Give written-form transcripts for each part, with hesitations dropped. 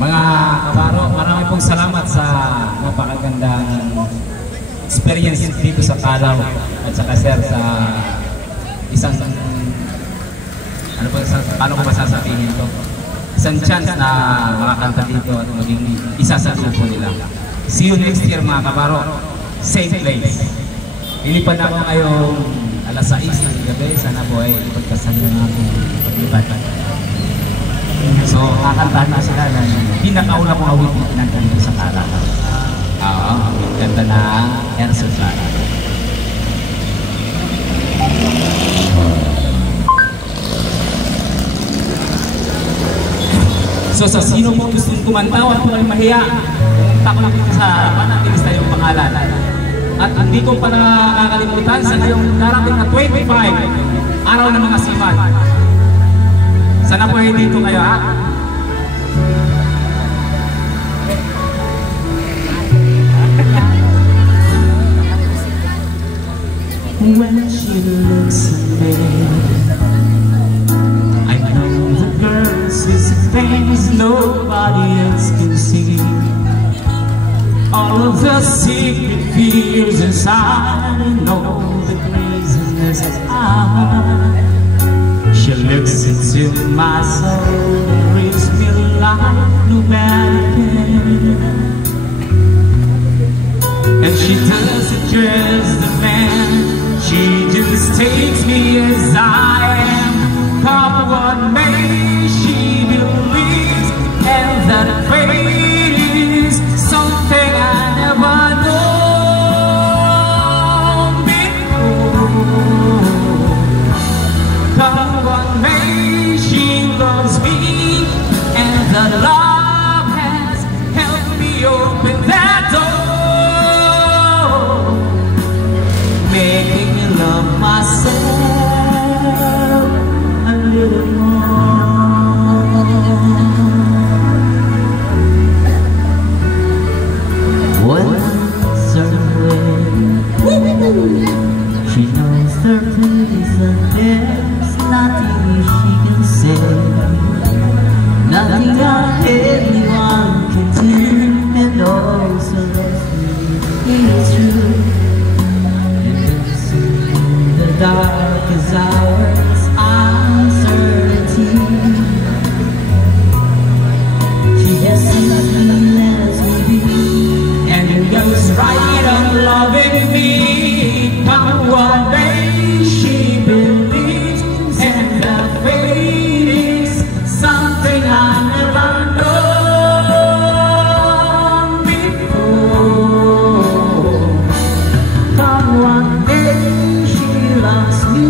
Mga kabaro, marami pong salamat sa napakagandang experience dito sa Calaw at saka sir sa isang paano ko masasabihin ito? Isang chance na makakanta dito at maging isa sa grupo nila. See you next year mga kabaro. Same place. Lilipad na ako ngayong alas 6 ng gabi. Sana po ay ipagkasan nyo nga akong paglipad. So, kakantahan na sila na pinakauna kong awitin pinagkanta sa Calaw. Oo, ganda na Air Supply. So sa sino po gusto kumanta, huwag po kayong mahiya. Pumunta ko lang dito sa harapan at ilista yung pangalan. At hindi ko pa nakakalimutan sa ngayong darating na 25, araw ng mga siman. Sana po ay dito kayo ha. When she looks at me, I know the girl sees things nobody else can see. All of the secret fears inside, and all the craziness I. She looks into my soul and reads me like nobody can. And she doesn't dress the man, she just takes me as I am. Come what may, she believes, and that fate is something I never known before. Come what may, she loves me, and that love has helped me open that door, making me love myself a little more. Once away, she knows her place and there's nothing she can say, nothing that anyone can do, and also it's true. In the darkest hours, uncertainty, she just simply lets me be, and it goes right on loving me. Come what may, she believes, and the fate is something I never known before. Come what may, she loves me,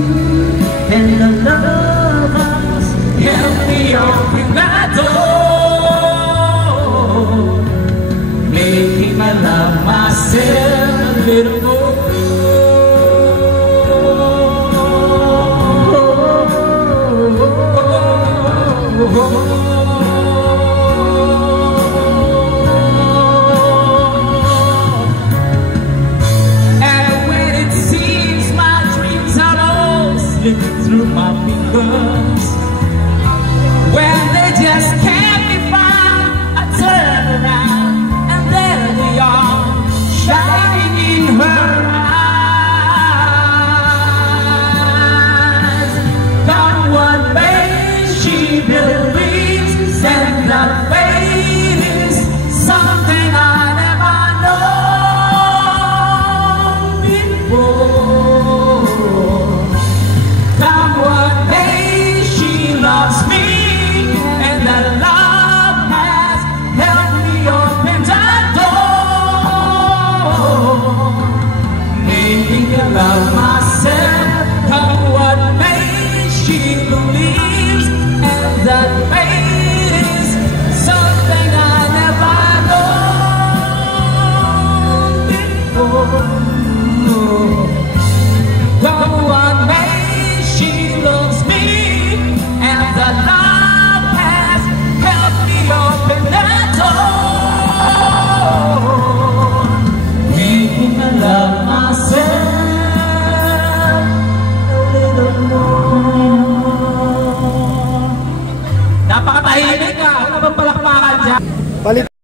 and the love has helped me open that door, making me love myself Palit